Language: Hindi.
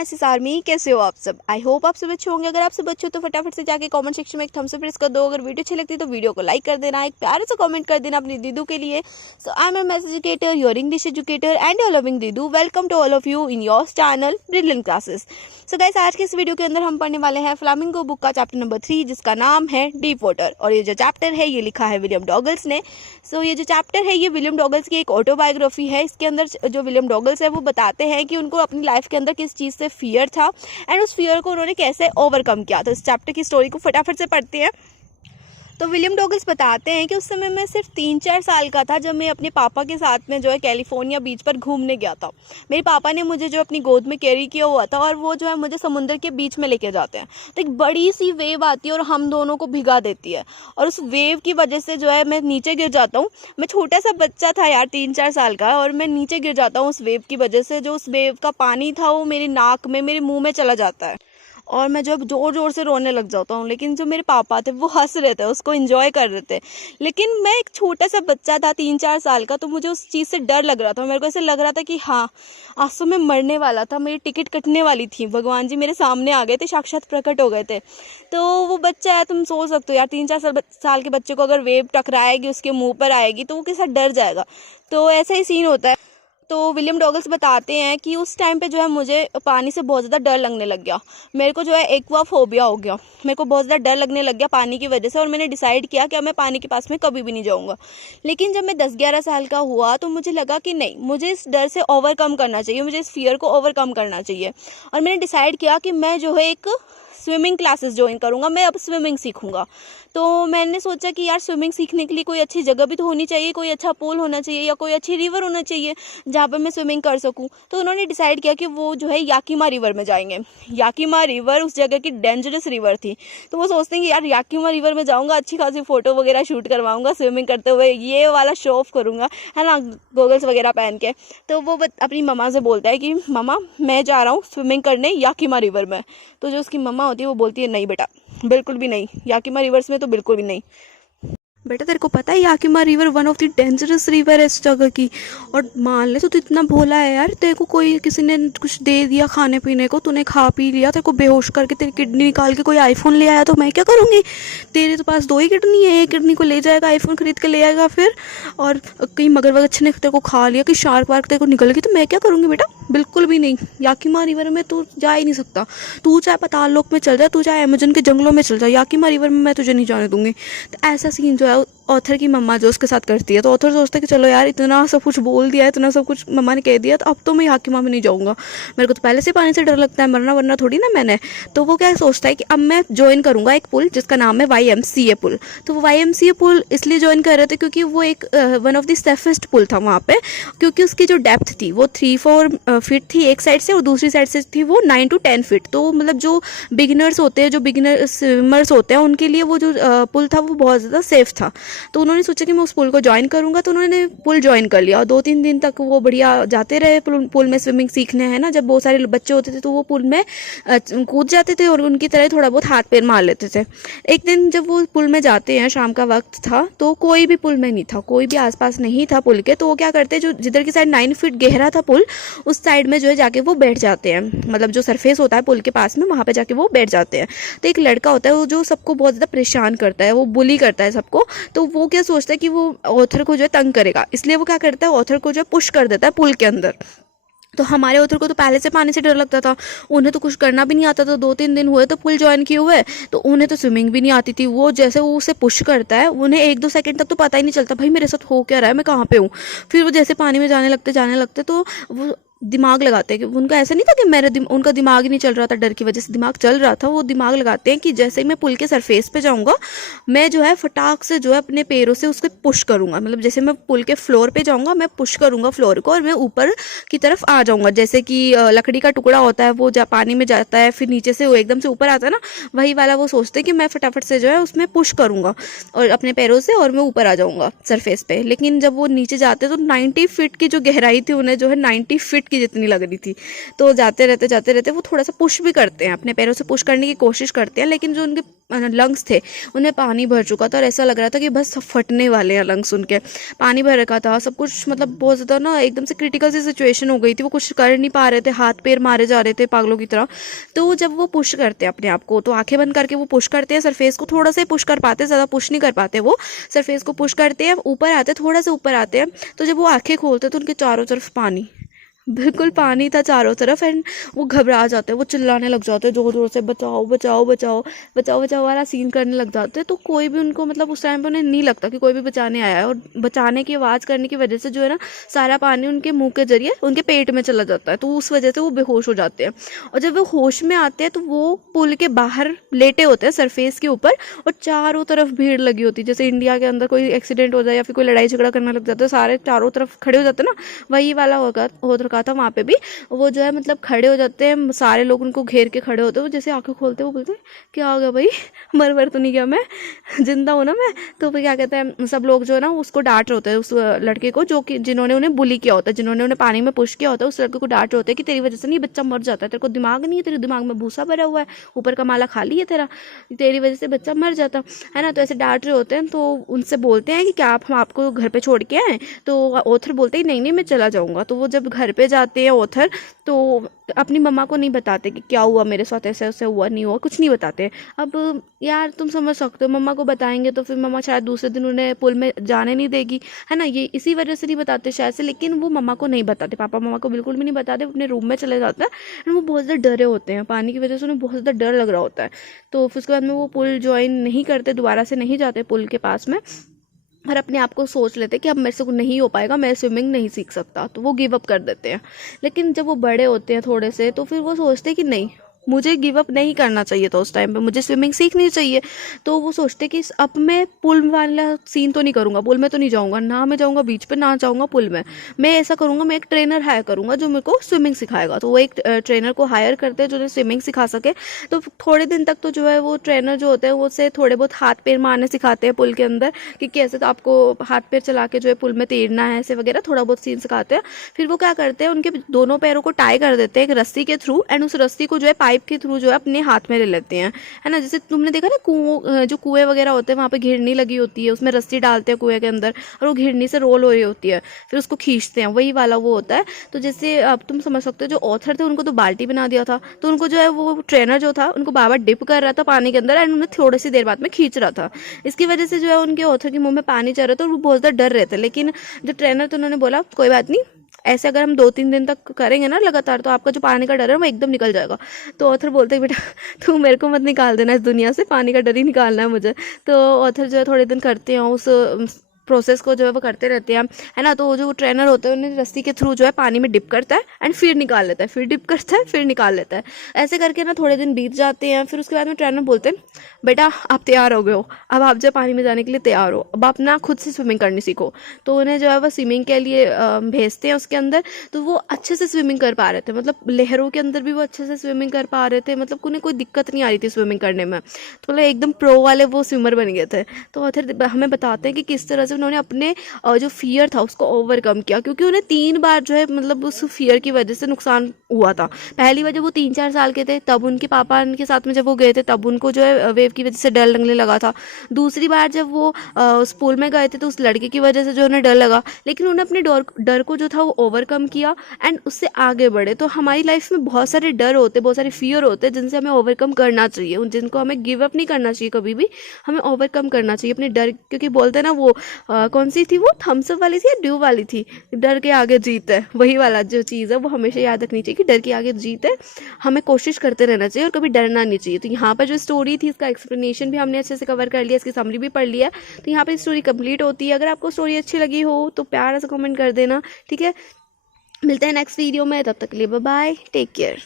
एसएस आर्मी, कैसे हो आप सब। आई होप आप सब अच्छे होंगे। अगर आप सब अच्छे हो तो फटाफट से जाके कमेंट सेक्शन में एक थम्स अप प्रेस कर दो। अगर वीडियो अच्छी लगती है तो वीडियो को लाइक कर देना, एक प्यारे से कमेंट कर देना अपनी दीदू के लिए। So I am a maths educator, your English educator and your loving दीदू। Welcome to all of you in your channel brilliant classes. So guys, आज के इस वीडियो के अंदर हम पढ़ने वाले हैं फ्लामिंगो बुक का चैप्टर नंबर 3, जिसका नाम है डीप वाटर। और ये जो चैप्टर है ये लिखा है विलियम डॉगल्स ने। सो ये जो चैप्टर है ये विलियम डॉगल्स की एक ऑटोबायोग्राफी है। इसके अंदर जो विलियम डॉगल्स है वो बताते हैं कि उनको अपनी लाइफ के अंदर किस चीज़ से फियर था एंड उस फियर को उन्होंने कैसे ओवरकम किया। तो इस चैप्टर की स्टोरी को फटाफट से पढ़ते हैं। तो विलियम डॉगल्स बताते हैं कि उस समय मैं सिर्फ 3-4 साल का था जब मैं अपने पापा के साथ में जो है कैलिफोर्निया बीच पर घूमने गया था। मेरे पापा ने मुझे जो अपनी गोद में कैरी किया हुआ था और वो जो है मुझे समुद्र के बीच में लेके जाते हैं। तो एक बड़ी सी वेव आती है और हम दोनों को भिगा देती है और उस वेव की वजह से जो है मैं नीचे गिर जाता हूँ। मैं छोटा सा बच्चा था यार, 3-4 साल का, और मैं नीचे गिर जाता हूँ उस वेव की वजह से। जो उस वेव का पानी था वो मेरी नाक में, मेरे मुँह में चला जाता है और मैं जो ज़ोर ज़ोर से रोने लग जाता हूँ। लेकिन जो मेरे पापा थे वो हंस रहे थे, उसको एंजॉय कर रहे थे। लेकिन मैं एक छोटा सा बच्चा था 3-4 साल का, तो मुझे उस चीज़ से डर लग रहा था। मेरे को ऐसे लग रहा था कि हाँ, आज तो मैं मरने वाला था, मेरी टिकट कटने वाली थी। भगवान जी मेरे सामने आ गए थे, साक्षात प्रकट हो गए थे। तो वो बच्चा है, तुम सोच सकते हो यार, 3-4 साल के बच्चे को अगर वेव टकराएगी, उसके मुँह पर आएगी तो वो कैसा डर जाएगा। तो ऐसा ही सीन होता है। तो विलियम डॉगल्स बताते हैं कि उस टाइम पे जो है मुझे पानी से बहुत ज़्यादा डर लगने लग गया। मेरे को जो है एक्वाफोबिया हो गया, मेरे को बहुत ज़्यादा डर लगने लग गया पानी की वजह से। और मैंने डिसाइड किया कि अब मैं पानी के पास में कभी भी नहीं जाऊँगा। लेकिन जब मैं 10-11 साल का हुआ तो मुझे लगा कि नहीं, मुझे इस डर से ओवरकम करना चाहिए, मुझे इस फियर को ओवरकम करना चाहिए। और मैंने डिसाइड किया कि मैं जो है एक स्विमिंग क्लासेस ज्वाइन करूँगा, मैं अब स्विमिंग सीखूँगा। तो मैंने सोचा कि यार स्विमिंग सीखने के लिए कोई अच्छी जगह भी तो होनी चाहिए, कोई अच्छा पूल होना चाहिए या कोई अच्छी रिवर होना चाहिए जहाँ पर मैं स्विमिंग कर सकूँ। तो उन्होंने डिसाइड किया कि वो जो है याकीमा रिवर में जाएंगे। याकीमा रिवर उस जगह की डेंजरस रिवर थी। तो वो सोचते हैं कि यार याकीमा रिवर में जाऊँगा, अच्छी खासी फ़ोटो वगैरह शूट करवाऊँगा स्विमिंग करते हुए, ये वाला शो ऑफ करूँगा, है ना, गॉगल्स वगैरह पहन के। तो वो अपनी मम्मा से बोलता है कि मम्मा मैं जा रहा हूँ स्विमिंग करने याकीमा रिवर में। तो जो उसकी मम्मा होती है वो बोलती है नहीं बेटा, बिल्कुल भी नहीं, याकीमा रिवर्स में तो बिल्कुल भी नहीं। बेटा तेरे को पता है Yakima river one of the dangerous river है इस जगह की। और मान ले तो इतना भोला है यार, तेरे को कोई किसी ने कुछ दे दिया खाने पीने को, तूने खा पी लिया, तेरे को बेहोश करके तेरी किडनी निकाल के कोई आईफोन ले आया तो मैं क्या करूँगी। तेरे तो पास 2 ही किडनी है, एक किडनी को ले जाएगा, आईफोन खरीद के ले आएगा फिर। और कहीं मगरमच्छ ने तेरे को खा लिया, कि शार्क वार्क तेरे को निकल गई, तो मैं क्या करूँगी बेटा, बिल्कुल भी नहीं। याकीमा रिवर में तू जा ही नहीं सकता। तू चाहे पाताल लोक में चल जाए, तू चाहे अमेजन के जंगलों में चल जाए, याकीमा रिवर में मैं तुझे नहीं जाने दूंगी। तो ऐसा सीन जो है ऑथर की मम्मा जो उसके साथ करती है। तो ऑथर सोचता है कि चलो यार, इतना सब कुछ बोल दिया है, इतना सब कुछ मम्मा ने कह दिया, तो अब तो मैं याकीमा में नहीं जाऊँगा। मेरे को तो पहले से पानी से डर लगता है, मरना वरना थोड़ी ना मैंने। तो वो क्या सोचता है कि अब मैं ज्वाइन करूँगा एक पुल जिसका नाम है YMCA पुल। तो वो YMCA पुल इसलिए ज्वाइन कर रहे थे क्योंकि वो एक वन ऑफ द सेफेस्ट पुल था वहाँ पे। क्योंकि उसकी जो डेप्थ थी वो 3-4 फीट थी एक साइड से, और दूसरी साइड से थी वो 9 to 10 फीट। तो मतलब जो बिगिनर्स होते हैं, जो बिगिनर स्विमर्स होते हैं, उनके लिए वो जो पुल था वो बहुत ज़्यादा सेफ था। तो उन्होंने सोचा कि मैं उस पुल को ज्वाइन करूंगा। तो उन्होंने पुल ज्वाइन कर लिया और 2-3 दिन तक वो बढ़िया जाते रहे पुल में स्विमिंग सीखने, है ना। जब बहुत सारे बच्चे होते थे तो वो पुल में कूद जाते थे और उनकी तरह थोड़ा बहुत हाथ पैर मार लेते थे। एक दिन जब वो पुल में जाते हैं, शाम का वक्त था, तो कोई भी पुल में नहीं था, कोई भी आसपास नहीं था पुल के। तो वो क्या करते हैं, जो जिधर की साइड 9 फीट गहरा था पुल, उस साइड में जो है जाके वो बैठ जाते हैं। मतलब जो सरफेस होता है पुल के पास में, वहाँ पे जाके वो बैठ जाते हैं। तो एक लड़का होता है वो जो सबको बहुत ज़्यादा परेशान करता है, वो बुली करता है सबको। तो वो क्या सोचता है कि वो ऑथर को जो है तंग करेगा, इसलिए वो क्या करता है, ऑथर को जो है पुश कर देता है पुल के अंदर। तो हमारे ऑथर को तो पहले से पानी से डर लगता था, उन्हें तो कुछ करना भी नहीं आता था। 2-3 दिन हुए तो पुल ज्वाइन किए हुए, तो उन्हें तो स्विमिंग भी नहीं आती थी। वो जैसे वो उसे पुश करता है, उन्हें 1-2 सेकंड तक तो पता ही नहीं चलता भाई मेरे साथ हो क्या रहा है, मैं कहाँ पे हूँ। फिर वो जैसे पानी में जाने लगते तो वो दिमाग लगाते हैं कि उनका ऐसा नहीं था कि उनका दिमाग ही नहीं चल रहा था, डर की वजह से दिमाग चल रहा था। वो दिमाग लगाते हैं कि जैसे ही मैं पुल के सरफेस पे जाऊंगा, मैं जो है फटाक से जो है अपने पैरों से उसको पुश करूंगा। मतलब जैसे मैं पुल के फ्लोर पे जाऊंगा, मैं पुश करूंगा फ्लोर को और मैं ऊपर की तरफ आ जाऊंगा। जैसे कि लकड़ी का टुकड़ा होता है, वो पानी में जाता है, फिर नीचे से वो एकदम से ऊपर आता है ना, वही वाला वो सोचते हैं कि मैं फटाफट से जो है उसमें पुश करूंगा और अपने पैरों से, और मैं ऊपर आ जाऊंगा सरफेस पे। लेकिन जब वो नीचे जाते तो 90 फीट की जो गहराई थी, उन्हें जो है 90 फीट की जितनी लग रही थी। तो जाते रहते वो थोड़ा सा पुश भी करते हैं, अपने पैरों से पुश करने की कोशिश करते हैं, लेकिन जो उनके लंग्स थे उन्हें पानी भर चुका था और ऐसा लग रहा था कि बस फटने वाले हैं लंग्स उनके। पानी भर रखा था सब कुछ, मतलब बहुत ज़्यादा ना एकदम से क्रिटिकल सी सिचुएशन हो गई थी। वो कुछ कर नहीं पा रहे थे, हाथ पैर मारे जा रहे थे पागलों की तरह। तो जब वो पुश करते हैं अपने आप को, तो आंखें बंद करके वो पुश करते हैं, सरफेस को थोड़ा सा पुश कर पाते, ज़्यादा पुश नहीं कर पाते, वो सरफेस को पुश करते हैं, ऊपर आते हैं, थोड़ा सा ऊपर आते हैं। तो जब वो आंखें खोलते हैं तो उनके चारों तरफ पानी, बिल्कुल पानी था चारों तरफ। एंड वो घबरा जाते हैं, वो चिल्लाने लग जाते हैं जोर जोर से, बचाओ बचाओ बचाओ बचाओ बचाओ वाला सीन करने लग जाते हैं। तो कोई भी उनको, मतलब उस टाइम पे उन्हें नहीं लगता कि कोई भी बचाने आया है, और बचाने की आवाज़ करने की वजह से जो है ना, सारा पानी उनके मुंह के जरिए उनके पेट में चला जाता है। तो उस वजह से वो बेहोश हो जाते हैं। और जब वो होश में आते हैं तो वो पुल के बाहर लेटे होते हैं सरफेस के ऊपर, और चारों तरफ भीड़ लगी होती है। जैसे इंडिया के अंदर कोई एक्सीडेंट हो जाए या फिर कोई लड़ाई झगड़ा करने लग जाता है, सारे चारों तरफ खड़े हो जाते हैं ना, वही वाला हो रखा था वहाँ पे भी। वो जो है मतलब खड़े हो जाते हैं, सारे लोग उनको घेर के खड़े होते हैं। वो जैसे आंखें खोलते हैं वो बोलते हैं क्या हो गया भाई, मर तो नहीं गया मैं, जिंदा हूँ ना मैं। तो फिर क्या कहते हैं, सब लोग जो है ना उसको डांट रहे होते हैं, उस लड़के को जो कि जिन्होंने उन्हें बुली किया होता है, जिन्होंने उन्हें पानी में पुश किया होता है, उस लड़के को डांट रहे होते हैं कि तेरी वजह से नहीं बच्चा मर जाता है, तेरे को दिमाग नहीं है, तेरे दिमाग में भूसा भरा हुआ है, ऊपर का माला खाली है तेरा, तेरी वजह से बच्चा मर जाता है ना। तो ऐसे डांट रहे होते हैं। तो उनसे बोलते हैं कि क्या हम आपको घर पे छोड़ के आए। तो ऑथर बोलते हैं नहीं नहीं मैं चला जाऊँगा। तो वो जब घर पे जाते हैं ऑथर, तो अपनी मम्मा को नहीं बताते कि क्या हुआ मेरे साथ, ऐसे ऐसे हुआ नहीं हुआ, कुछ नहीं बताते। अब यार तुम समझ सकते हो, मम्मा को बताएंगे तो फिर मम्मा शायद दूसरे दिन उन्हें पुल में जाने नहीं देगी, है ना। ये इसी वजह से नहीं बताते शायद से। लेकिन वो मम्मा को नहीं बताते, पापा मम्मा को बिल्कुल भी नहीं बताते, अपने रूम में चले जाते हैं। एंड वो बहुत ज़्यादा डरे होते हैं, पानी की वजह से उन्हें बहुत ज़्यादा डर लग रहा होता है। तो फिर उसके बाद में वो पुल ज्वाइन नहीं करते, दोबारा से नहीं जाते पुल के पास में, और अपने आप को सोच लेते कि अब मेरे से नहीं हो पाएगा, मैं स्विमिंग नहीं सीख सकता। तो वो गिव अप कर देते हैं। लेकिन जब वो बड़े होते हैं थोड़े से, तो फिर वो सोचते हैं कि नहीं, मुझे गिव अप नहीं करना चाहिए था उस टाइम पे, मुझे स्विमिंग सीखनी चाहिए। तो वो सोचते कि अब मैं पुल वाला सीन तो नहीं करूँगा, पुल में तो नहीं जाऊँगा, ना मैं जाऊँगा बीच पे, ना जाऊँगा पुल में। मैं ऐसा करूँगा, मैं एक ट्रेनर हायर करूँगा जो मेरे को स्विमिंग सिखाएगा। तो वो एक ट्रेनर को हायर करते हैं जो उन्हें स्विमिंग सिखा सके। तो थोड़े दिन तक तो जो है वो ट्रेनर जो होते हैं वो से थोड़े बहुत हाथ पैर मारने सिखाते हैं पुल के अंदर, कि कैसे तो आपको हाथ पैर चला के जो है पुल में तैरना है, ऐसे वगैरह थोड़ा बहुत सीन सिखाते हैं। फिर वो क्या करते हैं, उनके दोनों पैरों को टाई कर देते हैं एक रस्सी के थ्रू, एंड उस रस्सी को जो है पाइप के थ्रू जो है अपने हाथ में ले लेते हैं, है ना। जैसे तुमने देखा ना जो कुएं वगैरह होते हैं वहाँ पे घिरनी लगी होती है, उसमें रस्सी डालते हैं कुएं के अंदर, और वो घिरनी से रोल हो रही होती है, फिर उसको खींचते हैं, वही वाला वो होता है। तो जैसे अब तुम समझ सकते हो, जो ऑथर थे उनको तो बाल्टी बना दिया था, तो उनको जो है वो ट्रेनर जो था उनको बार बार डिप कर रहा था पानी के अंदर, एंड उन्हें थोड़ी सी देर बाद में खींच रहा था। इसकी वजह से जो है उनके ऑथर के मुंह में पानी चल रहा था और वो बहुत ज़्यादा डर रहे थे। लेकिन जो ट्रेनर थे उन्होंने बोला कोई बात नहीं, ऐसे अगर हम 2-3 दिन तक करेंगे ना लगातार, तो आपका जो पानी का डर है वो एकदम निकल जाएगा। तो ऑथर बोलते हैं बेटा तू मेरे को मत निकाल देना इस दुनिया से, पानी का डर ही निकालना है मुझे। तो ऑथर जो है थोड़े दिन करते हैं उस प्रोसेस को जो है वो करते रहते हैं, है ना। तो जो ट्रेनर होते हैं उन्हें रस्सी के थ्रू जो है पानी में डिप करता है एंड फिर निकाल लेता है, फिर डिप करता है फिर निकाल लेता है। ऐसे करके ना थोड़े दिन बीत जाते हैं। फिर उसके बाद में ट्रेनर बोलते हैं बेटा आप तैयार हो गए हो, अब आप जो पानी में जाने के लिए तैयार हो, अब आप ना खुद से स्विमिंग करनी सीखो। तो उन्हें जो है वो स्विमिंग के लिए भेजते हैं उसके अंदर। तो वो अच्छे से स्विमिंग कर पा रहे थे, मतलब लहरों के अंदर भी वो अच्छे से स्विमिंग कर पा रहे थे, मतलब उन्हें कोई दिक्कत नहीं आ रही थी स्विमिंग करने में। तो मतलब एकदम प्रो वाले वो स्विमर बन गए थे। तो ऑथर हमें बताते हैं कि किस तरह से उन्होंने अपने जो फियर था उसको ओवरकम किया, क्योंकि उन्हें 3 बार जो है मतलब उस फियर की वजह से नुकसान हुआ था। पहली बार जब वो 3-4 साल के थे तब उनके पापा उनके साथ में जब वो गए थे तब उनको जो है वेव की वजह से डर लगने लगा था। दूसरी बार जब वो उस पूल में गए थे तो उस लड़के की वजह से जो उन्हें डर लगा, लेकिन उन्हें अपने डर को जो था वो ओवरकम किया एंड उससे आगे बढ़े। तो हमारी लाइफ में बहुत सारे डर होते, बहुत सारे फियर होते जिनसे हमें ओवरकम करना चाहिए, जिनको हमें गिव अप नहीं करना चाहिए, कभी भी हमें ओवरकम करना चाहिए अपने डर। क्योंकि बोलते हैं ना वो कौन सी थी वो थम्स अप वाली थी या ड्यू वाली थी, डर के आगे जीत है, वही वाला जो चीज़ है वो हमेशा याद रखनी चाहिए कि डर के आगे जीत है। हमें कोशिश करते रहना चाहिए और कभी डरना नहीं चाहिए। तो यहाँ पर जो स्टोरी थी इसका एक्सप्लेनेशन भी हमने अच्छे से कवर कर लिया, इसकी समरी भी पढ़ लिया। तो यहाँ पर स्टोरी कंप्लीट होती है। अगर आपको स्टोरी अच्छी लगी हो तो प्यार से कमेंट कर देना, ठीक है। मिलते हैं नेक्स्ट वीडियो में, तब तक के लिए बाय बाय, टेक केयर।